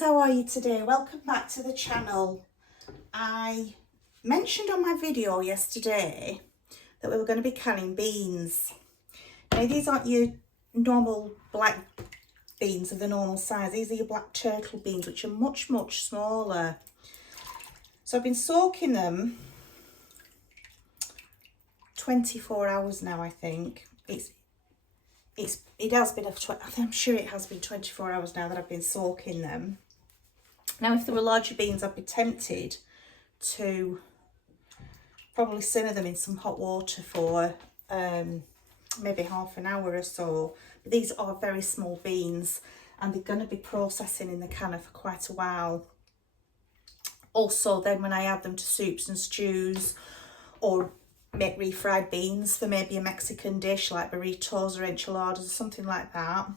How are you today? Welcome back to the channel. I mentioned on my video yesterday that we were going to be canning beans. Now these aren't your normal black beans of the normal size. These are your black turtle beans, which are much smaller. So I've been soaking them 24 hours now. I think it has been I'm sure it has been 24 hours now that I've been soaking them. Now, if there were larger beans, I'd be tempted to probably simmer them in some hot water for maybe half an hour or so. But these are very small beans and they're going to be processing in the canner for quite a while. Also, then when I add them to soups and stews or make refried beans for maybe a Mexican dish like burritos or enchiladas or something like that,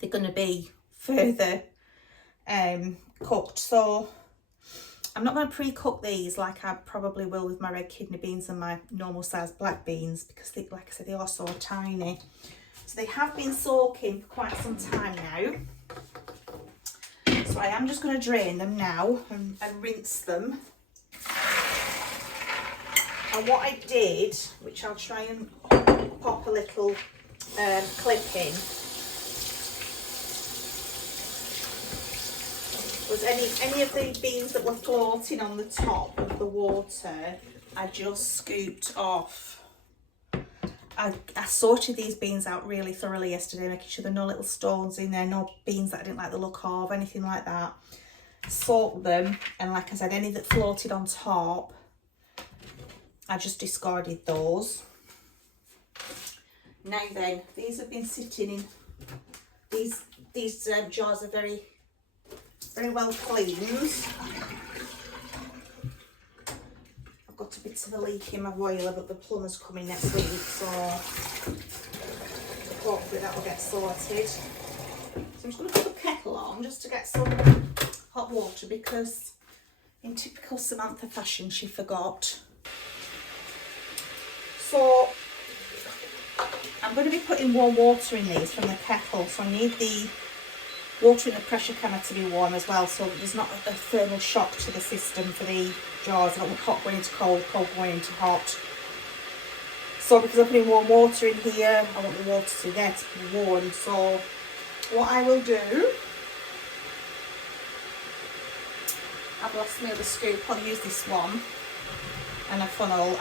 they're going to be further cooked. So I'm not going to pre-cook these like I probably will with my red kidney beans and my normal size black beans, because they, like I said, they are so tiny. So they have been soaking for quite some time now. So I am just going to drain them now and rinse them. And what I did, which I'll try and pop a little clip in, was any of the beans that were floating on the top of the water, I just scooped off. I sorted these beans out really thoroughly yesterday, making sure there are no little stones in there, no beans that I didn't like the look of, anything like that. Soaked them, and like I said, any that floated on top, I just discarded those. Now then, these have been sitting in, these jars are very well cleaned. I've got a bit of a leak in my boiler, but the plumber's coming next week, so hopefully that will get sorted. So I'm just going to put the kettle on just to get some hot water, because in typical Samantha fashion she forgot. So I'm going to be putting warm water in these from the kettle, so I need the water in the pressure canner to be warm as well, so that there's not a thermal shock to the system for the jars. I don't want hot going into cold, cold going into hot. So because I'm putting warm water in here, I want the water to get warm. So what I will do, I've lost my other scoop, I'll use this one and a funnel.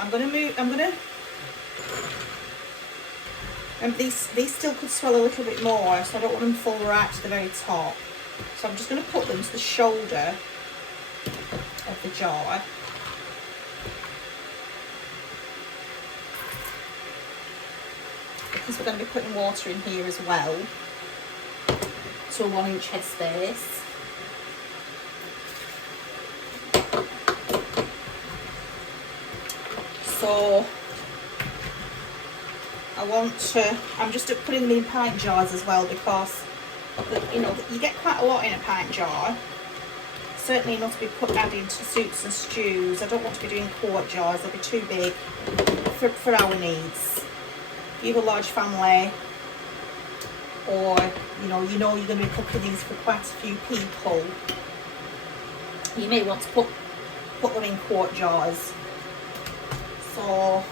These still could swell a little bit more, so I don't want them full right to the very top. So I'm just going to put them to the shoulder of the jar. Because we're going to be putting water in here as well, to a 1-inch headspace. So I'm just putting them in pint jars as well, because you get quite a lot in a pint jar. Certainly not to be adding to soups and stews. I don't want to be doing quart jars, they'll be too big for our needs. If you have a large family, or you know you're going to be cooking these for quite a few people, you may want to put them in quart jars. So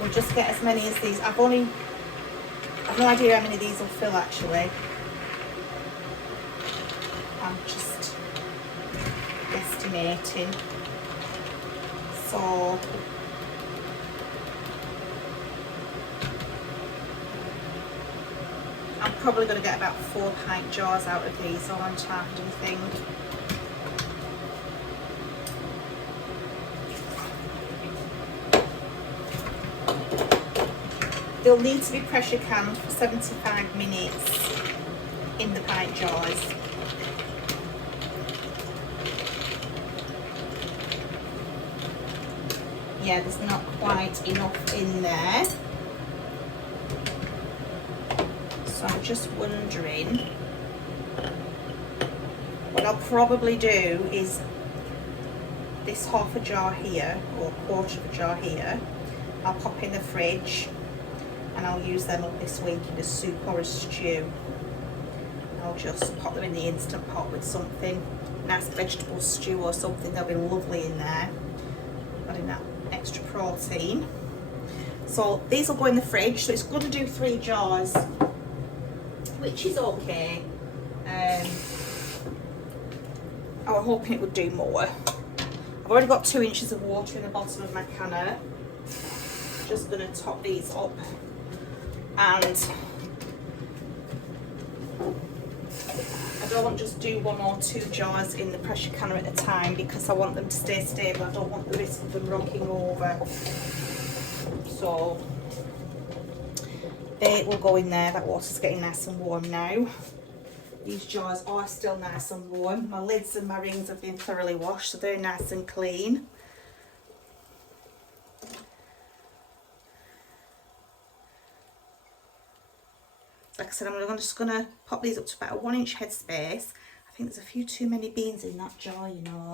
we'll just get as many as these. I've no idea how many of these will fill actually. I'm just estimating. So I'm probably going to get about 4 pint jars out of these, aren't I? Do you think? They'll need to be pressure canned for 75 minutes in the pint jars. yeah, there's not quite enough in there. So I'm just wondering, what I'll probably do is this half a jar here, or a quarter of a jar here, I'll pop in the fridge and I'll use them up this week in a soup or a stew. I'll just pop them in the Instant Pot with something, nice vegetable stew or something. They'll be lovely in there, adding that extra protein. So these will go in the fridge, so it's good to do 3 jars, which is okay. I was hoping it would do more. I've already got 2 inches of water in the bottom of my canner. Just going to top these up, and I don't want to just do 1 or 2 jars in the pressure canner at a time, because I want them to stay stable. I don't want the risk of them rocking over. So they will go in there. That water's getting nice and warm now. These jars are still nice and warm. My lids and my rings have been thoroughly washed, so they're nice and clean. Like I said, I'm just going to pop these up to about a 1 inch headspace. I think there's a few too many beans in that jar, you know.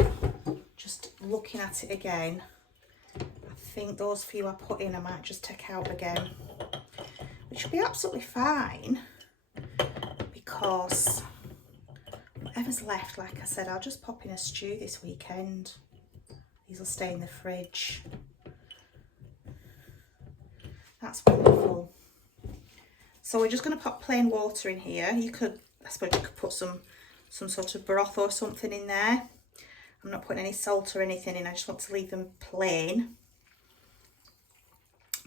Just looking at it again, I think those few I put in I might just take out again, which will be absolutely fine, because whatever's left, like I said, I'll just pop in a stew this weekend. These will stay in the fridge. That's wonderful. So we're just going to pop plain water in here. You could, I suppose you could put some sort of broth or something in there. I'm not putting any salt or anything in. I just want to leave them plain,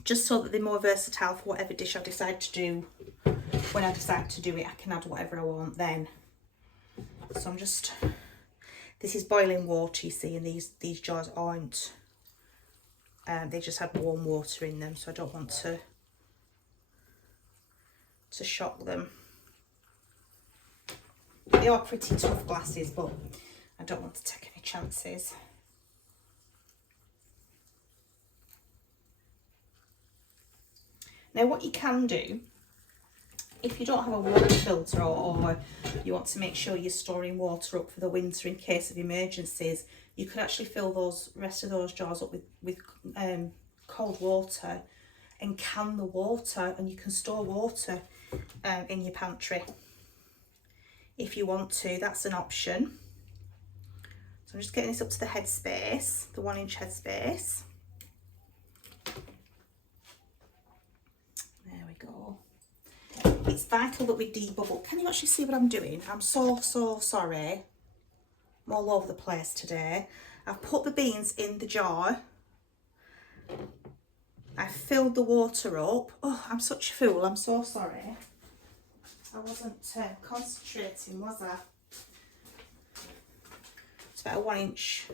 just so that they're more versatile for whatever dish I decide to do. When I decide to do it, I can add whatever I want then. So I'm just, this is boiling water, you see, and these jars aren't. They just had warm water in them, so I don't want to shock them. They are pretty tough glasses, but I don't want to take any chances. Now what you can do, if you don't have a water filter, or you want to make sure you're storing water up for the winter in case of emergencies, you could actually fill those rest of those jars up with cold water and can the water, and you can store water in your pantry if you want to. That's an option. So I'm just getting this up to the headspace, the 1 inch headspace. There we go. It's vital that we debubble. Can you actually see what I'm doing? I'm so sorry. I'm all over the place today. I've put the beans in the jar. I filled the water up. Oh, I'm such a fool. I'm so sorry. I wasn't concentrating, was I? It's about a 1 inch.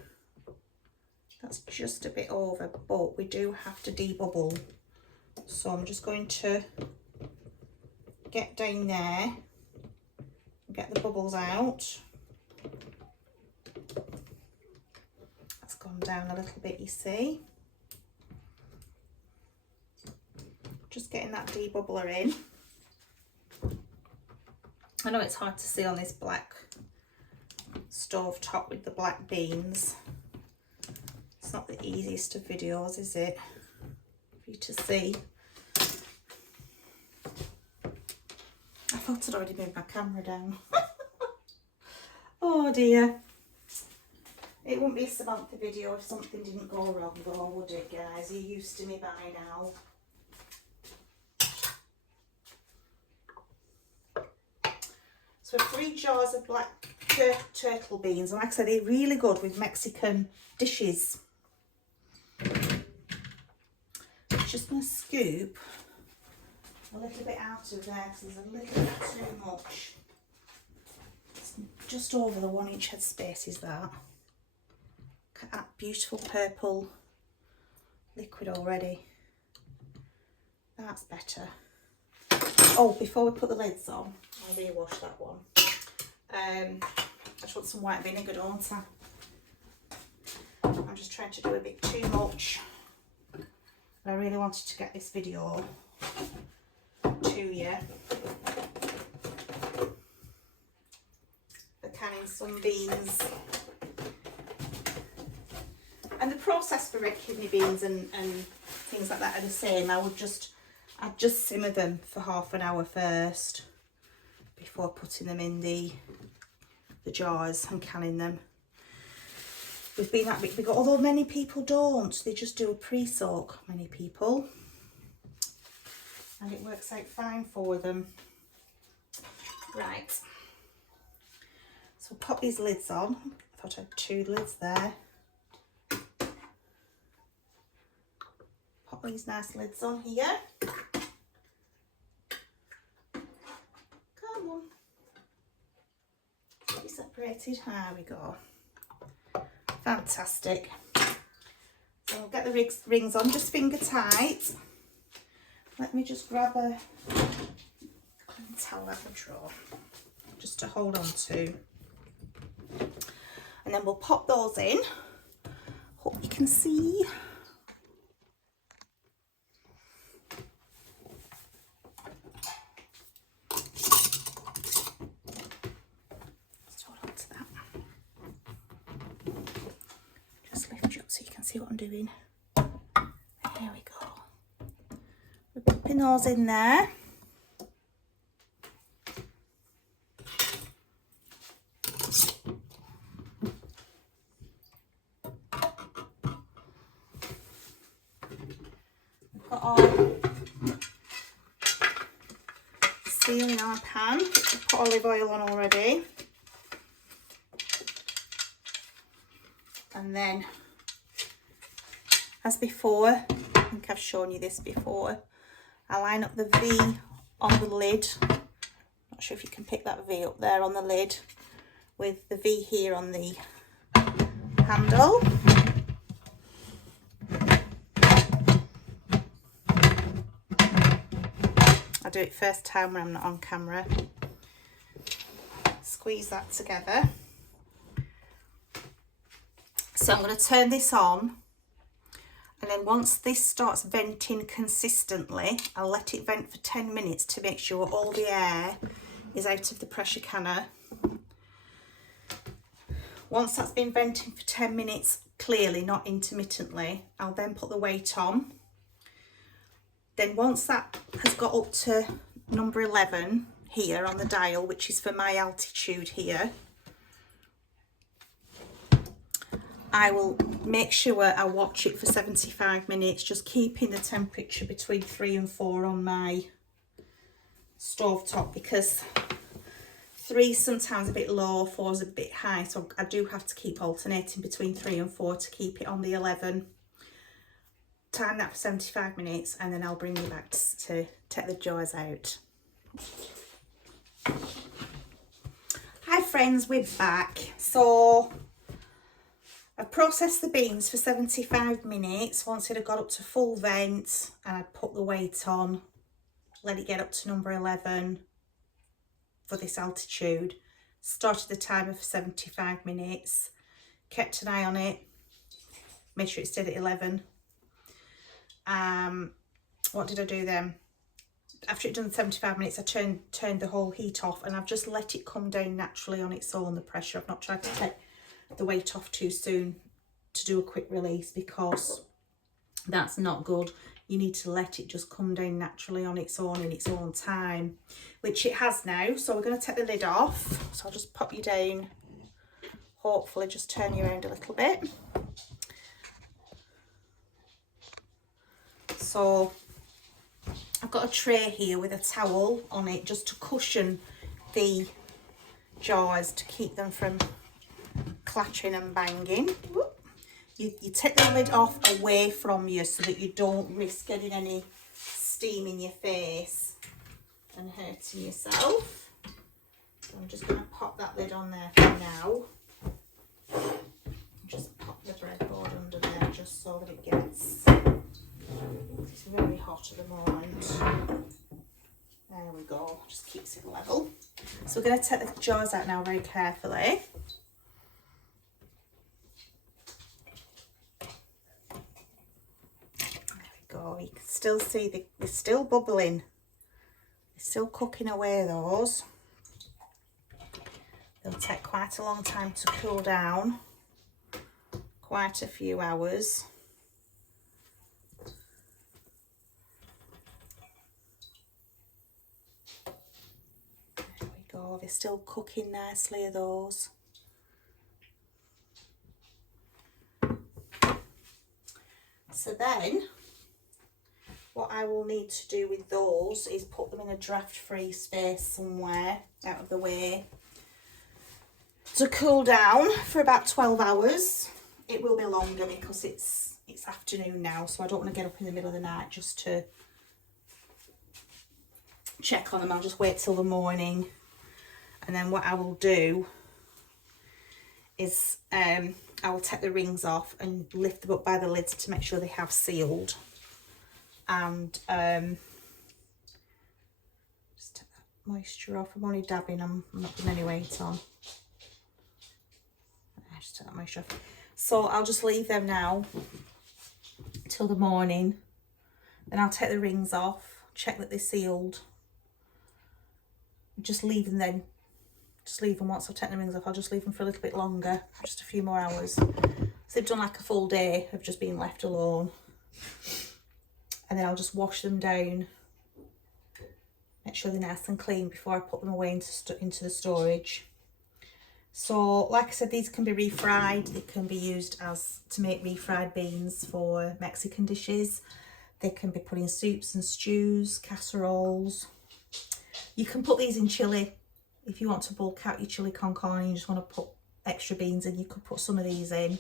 That's just a bit over, but we do have to debubble. So I'm just going to get down there, get the bubbles out. That's gone down a little bit, you see. Just getting that debubbler in. I know it's hard to see on this black stove top with the black beans. It's not the easiest of videos, is it, for you to see? I thought I'd already moved my camera down. Oh dear. It wouldn't be a Samantha video if something didn't go wrong though, would it, guys? You're used to me by now. So 3 jars of black turtle beans, and like I said, they're really good with Mexican dishes. Just going to scoop a little bit out of there because there's a little bit too much. It's just over the 1 inch headspace is that. Look at that beautiful purple liquid already. That's better. Oh, before we put the lids on, I'll rewash that one. I just want some white vinegar, don't I? I'm just trying to do a bit too much But I really wanted to get this video to you. The canning some beans. And the process for red kidney beans and things like that are the same. I'd just simmer them for half an hour first before putting them in the jars and canning them. We've been that big, although many people don't, they just do a pre-soak, many people. And it works out fine for them. Right. So pop these lids on. I thought I had 2 lids there. Pop these nice lids on here. Come on. Get it separated. There we go. Fantastic. So I'll get the rings on, just finger tight. Let me just grab a clean towel out of the drawer, just to hold on to. And then we'll pop those in. Hope you can see. Just hold on to that. Just lift you up so you can see what I'm doing. There we go. We're popping those in there. We've got our seal in our pan. We've put olive oil on already. And then, as before, I think I've shown you this before, I line up the V on the lid. Not sure if you can pick that V up there on the lid, with the V here on the handle. I do it first time when I'm not on camera. Squeeze that together. So I'm going to turn this on, and then once this starts venting consistently, I'll let it vent for 10 minutes to make sure all the air is out of the pressure canner. Once that's been venting for 10 minutes clearly, not intermittently, I'll then put the weight on. Then once that has got up to number 11 here on the dial, which is for my altitude here, I will make sure I watch it for 75 minutes, just keeping the temperature between 3 and 4 on my stovetop, because 3 is sometimes a bit low, 4 is a bit high, so I do have to keep alternating between 3 and 4 to keep it on the 11. Time that for 75 minutes, and then I'll bring you back to take the jars out. Hi friends, we're back. So I've processed the beans for 75 minutes. Once it had got up to full vent, and I'd put the weight on, let it get up to number 11 for this altitude. Started the timer for 75 minutes, kept an eye on it, made sure it stayed at 11. What did I do then? After it done 75 minutes, I turned the whole heat off, and I've just let it come down naturally on its own, the pressure. I've not tried to take the weight off too soon to do a quick release, because that's not good. You need to let it just come down naturally on its own in its own time, which it has now. So we're going to take the lid off. So I'll just pop you down, hopefully just turn you around a little bit. So I've got a tray here with a towel on it, just to cushion the jars, to keep them from clattering and banging. You take the lid off away from you so that you don't risk getting any steam in your face and hurting yourself. So I'm just going to pop that lid on there for now. Just pop the breadboard under there just so that it gets... It's very hot at the moment. There we go, just keeps it level. So we're going to take the jars out now very carefully. There we go, still see they're still bubbling. They're still cooking away, those. They'll take quite a long time to cool down. Quite a few hours. There we go. They're still cooking nicely, are those. So then, what I will need to do with those is put them in a draft-free space somewhere out of the way to cool down for about 12 hours. It will be longer because it's afternoon now, so I don't want to get up in the middle of the night just to check on them. I'll just wait till the morning, and then what I will do is I will take the rings off and lift them up by the lids to make sure they have sealed, and just take that moisture off. I'm only dabbing, I'm not putting any weight on. Just take that moisture off. So I'll just leave them now till the morning. Then I'll take the rings off, check that they're sealed. Just leave them then. Just leave them once I've taken the rings off. I'll just leave them for a little bit longer, just a few more hours. So they've done like a full day of just being left alone. And then I'll just wash them down, make sure they're nice and clean before I put them away into the storage. So, like I said, these can be refried. They can be used to make refried beans for Mexican dishes. They can be put in soups and stews, casseroles. You can put these in chili. If you want to bulk out your chili con carne and you just want to put extra beans in, you could put some of these in.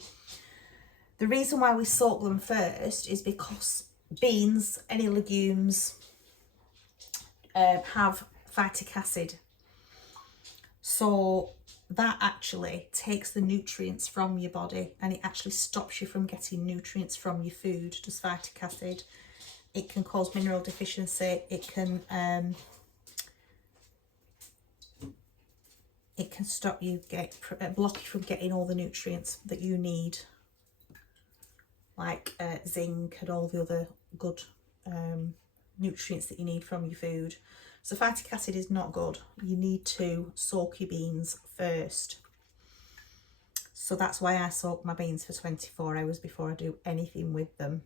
The reason why we soak them first is because beans, any legumes, have phytic acid. So that actually takes the nutrients from your body, and it actually stops you from getting nutrients from your food, just phytic acid. It can cause mineral deficiency. It can stop you, block you from getting all the nutrients that you need, like zinc and all the other good nutrients that you need from your food. So phytic acid is not good. You need to soak your beans first. So that's why I soak my beans for 24 hours before I do anything with them.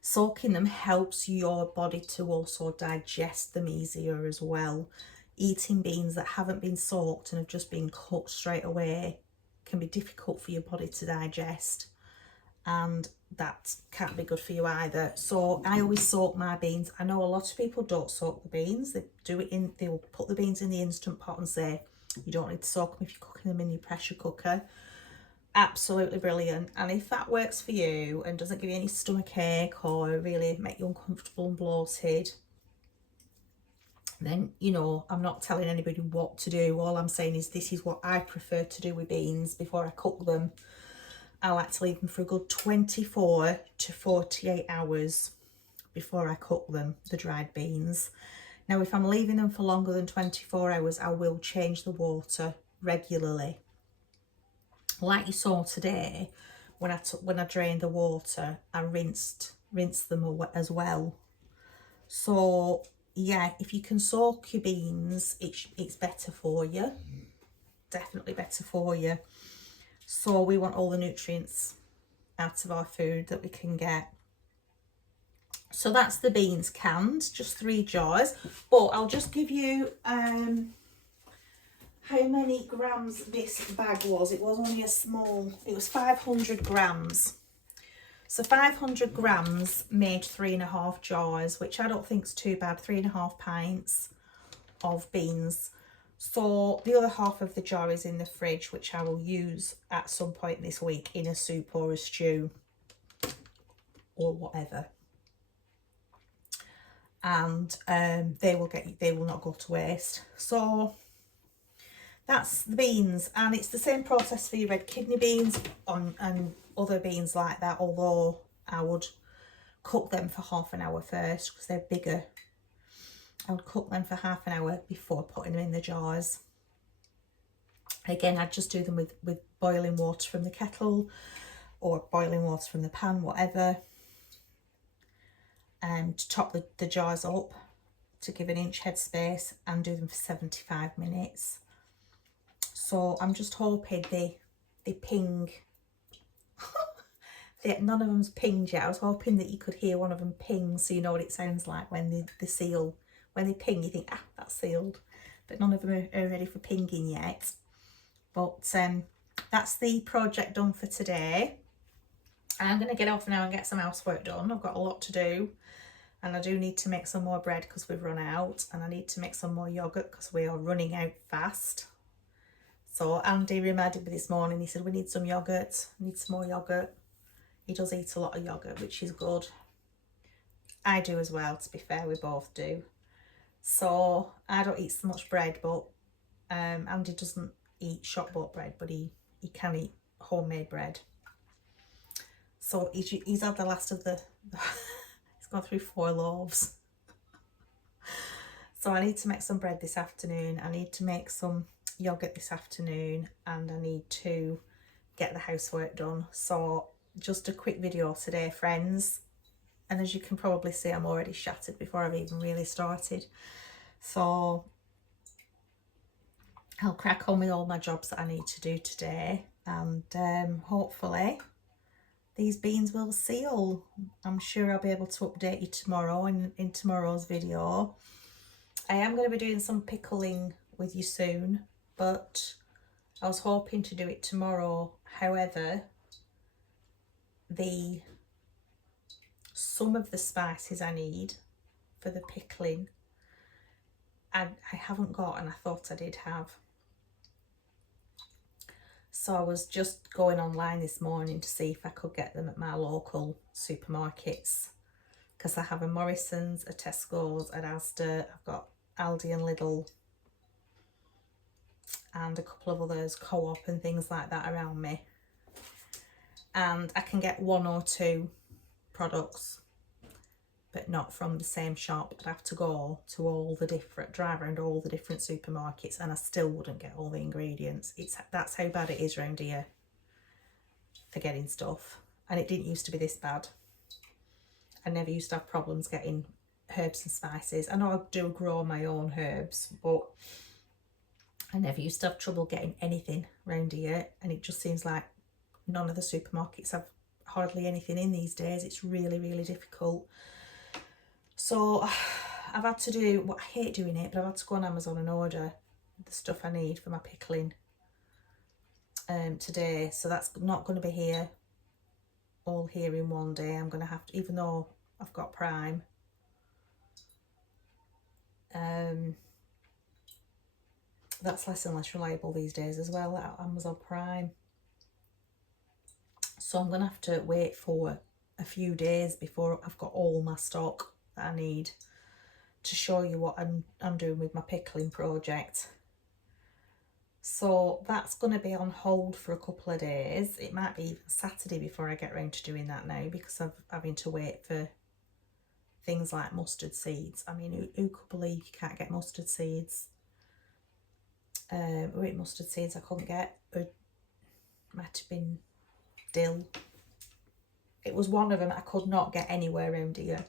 Soaking them helps your body to also digest them easier as well. Eating beans that haven't been soaked and have just been cooked straight away can be difficult for your body to digest, and that can't be good for you either. So I always soak my beans. I know a lot of people don't soak the beans. They will put the beans in the Instant Pot and say you don't need to soak them if you're cooking them in your pressure cooker. Absolutely brilliant. And if that works for you and doesn't give you any stomach ache or really make you uncomfortable and bloated, then, you know, I'm not telling anybody what to do. All I'm saying is this is what I prefer to do with beans before I cook them. I like to leave them for a good 24 to 48 hours before I cook them, the dried beans. Now, if I'm leaving them for longer than 24 hours, I will change the water regularly. Like you saw today, when I drained the water, I rinsed them as well. So yeah, if you can soak your beans, it's better for you. Definitely better for you. So we want all the nutrients out of our food that we can get. So that's the beans canned, just 3 jars. But I'll just give you how many grams this bag was. It was only a small, it was 500 grams. So 500 grams made 3.5 jars, which I don't think is too bad, 3.5 pints of beans. So the other half of the jar is in the fridge, which I will use at some point this week in a soup or a stew or whatever. And they will not go to waste. So that's the beans, and it's the same process for your red kidney beans and other beans like that, although I would cook them for half an hour first because they're bigger. I would cook them for half an hour before putting them in the jars. Again, I'd just do them with boiling water from the kettle or boiling water from the pan, whatever. to top the jars up to give an inch head space and do them for 75 minutes. So I'm just hoping they ping. None of them's pinged yet. I was hoping that you could hear one of them ping, so you know what it sounds like when they seal. When they ping, you think, ah, that's sealed. But none of them are ready for pinging yet. But that's the project done for today. I'm going to get off now and get some housework done. I've got a lot to do. And I do need to make some more bread because we've run out. And I need to make some more yoghurt because we are running out fast. So Andy reminded me this morning, he said, we need some yoghurt. Need some more yoghurt. He does eat a lot of yoghurt, which is good. I do as well, to be fair, we both do. So I don't eat so much bread, but Andy doesn't eat shop-bought bread, but he can eat homemade bread. So he's had the last of the he's gone through 4 loaves. So I need to make some bread this afternoon. I need to make some yogurt this afternoon, and I need to get the housework done. So just a quick video today, friends. And as you can probably see, I'm already shattered before I've even really started. So I'll crack on with all my jobs that I need to do today, and hopefully these beans will seal. I'm sure I'll be able to update you tomorrow in tomorrow's video. I am going to be doing some pickling with you soon, but I was hoping to do it tomorrow. However, some of the spices I need for the pickling I haven't got, and I thought I did have. So I was just going online this morning to see if I could get them at my local supermarkets, because I have a Morrison's, a Tesco's, an Asda, I've got Aldi and Lidl, and a couple of others, Co-op and things like that around me. And I can get 1 or 2 products, but not from the same shop. I'd have to go to all the different, drive around all the different supermarkets, and I still wouldn't get all the ingredients. That's how bad it is around here for getting stuff. And it didn't used to be this bad. I never used to have problems getting herbs and spices. I know I do grow my own herbs, but I never used to have trouble getting anything around here. And it just seems like none of the supermarkets have hardly anything in these days. It's really, really difficult. So I've had to do, well, I hate doing it, but I've had to go on Amazon and order the stuff I need for my pickling today. So that's not going to be here, all here in one day. I'm going to have to, even though I've got Prime, that's less and less reliable these days as well, that Amazon Prime. So I'm going to have to wait for a few days before I've got all my stock that I need to show you what I'm doing with my pickling project. So that's going to be on hold for a couple of days. It might be even Saturday before I get around to doing that now, because I'm having to wait for things like mustard seeds. I mean, who could believe you can't get mustard seeds? Wait, mustard seeds I couldn't get. It might have been dill. It was one of them I could not get anywhere around here.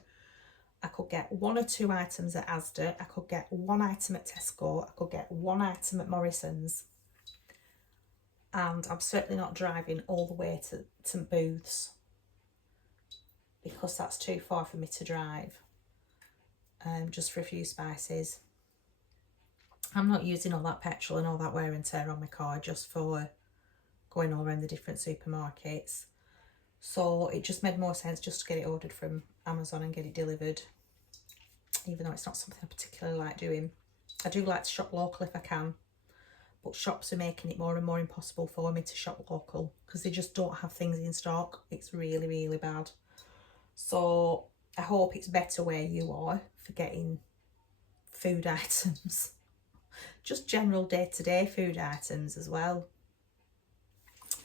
I could get 1 or 2 items at Asda. I could get 1 item at Tesco. I could get 1 item at Morrison's. And I'm certainly not driving all the way to Booths, because that's too far for me to drive. Just for a few spices. I'm not using all that petrol and all that wear and tear on my car just for going all around the different supermarkets. So it just made more sense just to get it ordered from Amazon and get it delivered, even though it's not something I particularly like doing. I do like to shop local if I can, but shops are making it more and more impossible for me to shop local because they just don't have things in stock. It's really, really bad. So I hope it's better where you are for getting food items, just general day-to-day food items as well.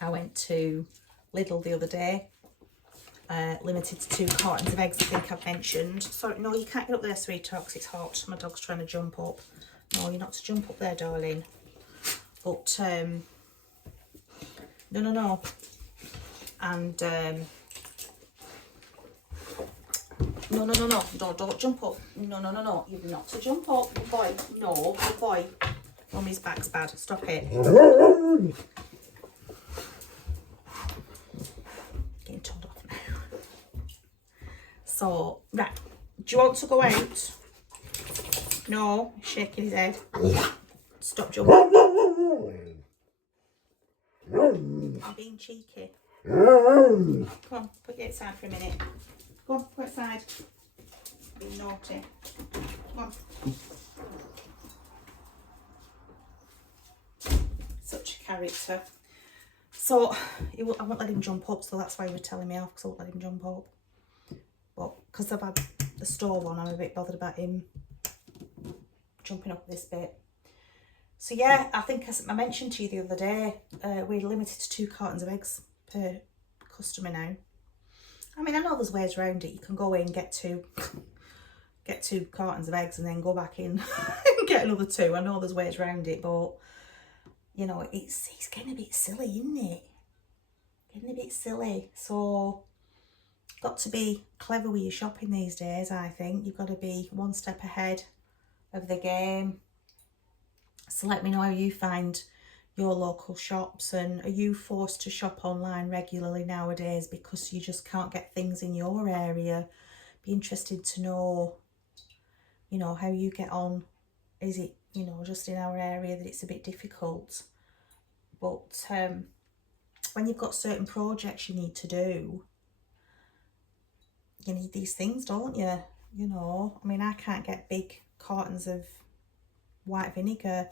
I went to Lidl the other day, limited to 2 cartons of eggs, I think I've mentioned. Sorry, no, you can't get up there, sweetheart, because it's hot. My dog's trying to jump up. No, you're not to jump up there, darling. But, no. And No, no, no, no. No, don't jump up. No, no, no, no. You're not to jump up, good boy. No, good boy. Mummy's back's bad. Stop it. Getting told off now. So, right. Do you want to go out? No, he's shaking his head. Stop jumping. You're being cheeky. Come on, put you outside for a minute. Go on, go outside. Being naughty. Come on. Such a character. So, I won't let him jump up, so that's why he was telling me off, because I won't let him jump up. But because I've had the store one, I'm a bit bothered about him jumping up this bit. So yeah, I think I mentioned to you the other day, we're limited to 2 cartons of eggs per customer now. I mean, I know there's ways around it. You can go in, get two cartons of eggs and then go back in and get another 2. I know there's ways around it, but you know, it's getting a bit silly, isn't it? Getting a bit silly. So got to be clever with your shopping these days, I think. You've got to be one step ahead of the game. So let me know how you find your local shops, and are you forced to shop online regularly nowadays because you just can't get things in your area? Be interested to know, you know, how you get on. Is it, you know, just in our area that it's a bit difficult? But when you've got certain projects you need to do, you need these things, don't you? You know, I mean, I can't get big cartons of white vinegar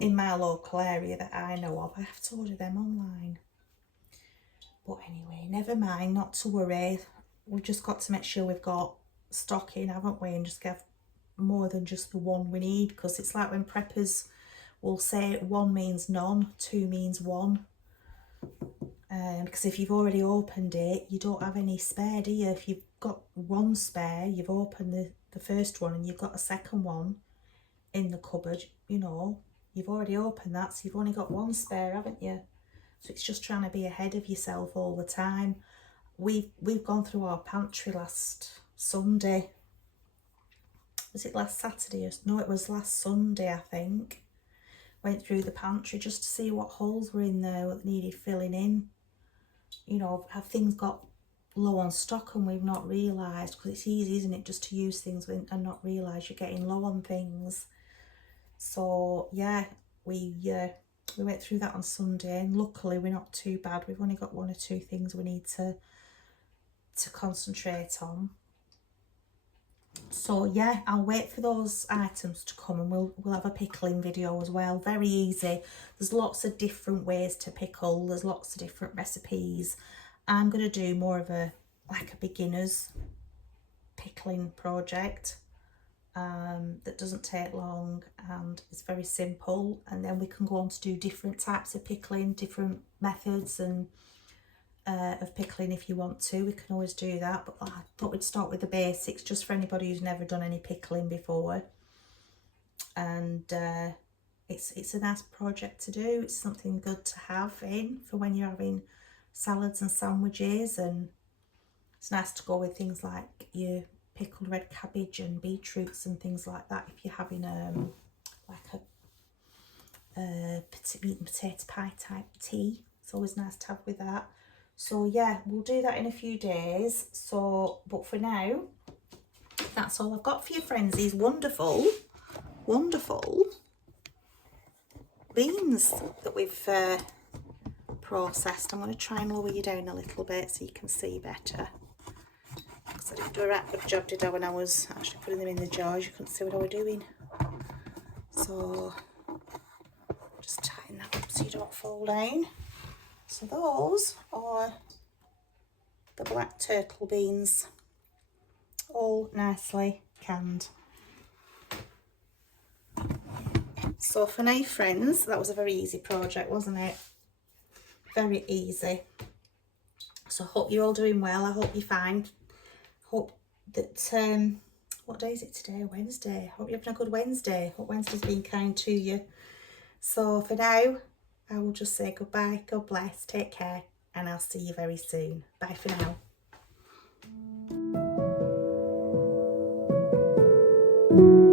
in my local area that I know of. I have to order them online. But anyway, never mind, not to worry. We've just got to make sure we've got stock in, haven't we? And just get more than just the one we need, because it's like when preppers will say 1 means none, 2 means 1. Because if you've already opened it, you don't have any spare, do you? If you've got 1 spare, you've opened the first one and you've got a second one in the cupboard, you know, you've already opened that, so you've only got 1 spare, haven't you? So it's just trying to be ahead of yourself all the time. We've gone through our pantry last Sunday. Was it last Saturday? No, it was last Sunday, I think. Went through the pantry just to see what holes were in there that needed filling in. You know, have things got low on stock and we've not realised? Because it's easy, isn't it, just to use things and not realise you're getting low on things. So yeah, we went through that on Sunday, and luckily we're not too bad. We've only got 1 or 2 things we need to concentrate on. So yeah, I'll wait for those items to come, and we'll have a pickling video as well. Very easy. There's lots of different ways to pickle. There's lots of different recipes. I'm going to do more of a beginner's pickling project that doesn't take long and it's very simple, and then we can go on to do different types of pickling, different methods and of pickling if you want to. We can always do that, but I thought we'd start with the basics just for anybody who's never done any pickling before. And it's a nice project to do. It's something good to have in for when you're having salads and sandwiches, and it's nice to go with things like your pickled red cabbage and beetroots and things like that if you're having like a meat and potato pie type tea. It's always nice to have with that. So yeah, we'll do that in a few days. So, but for now, that's all I've got for you, friends. These wonderful beans that we've processed. I'm going to try and lower you down a little bit so you can see better, because I didn't do a right good job, did I, when I was actually putting them in the jars. You couldn't see what I was doing. So just tighten that up so you don't fall down. So those are the black turtle beans, all nicely canned. So for now, friends, that was a very easy project, wasn't it? Very easy. So I hope you're all doing well. I hope you're fine. Hope that, what day is it today? Wednesday. Hope you're having a good Wednesday. Hope Wednesday's been kind to you. So for now, I will just say goodbye, God bless, take care, and I'll see you very soon. Bye for now. bye.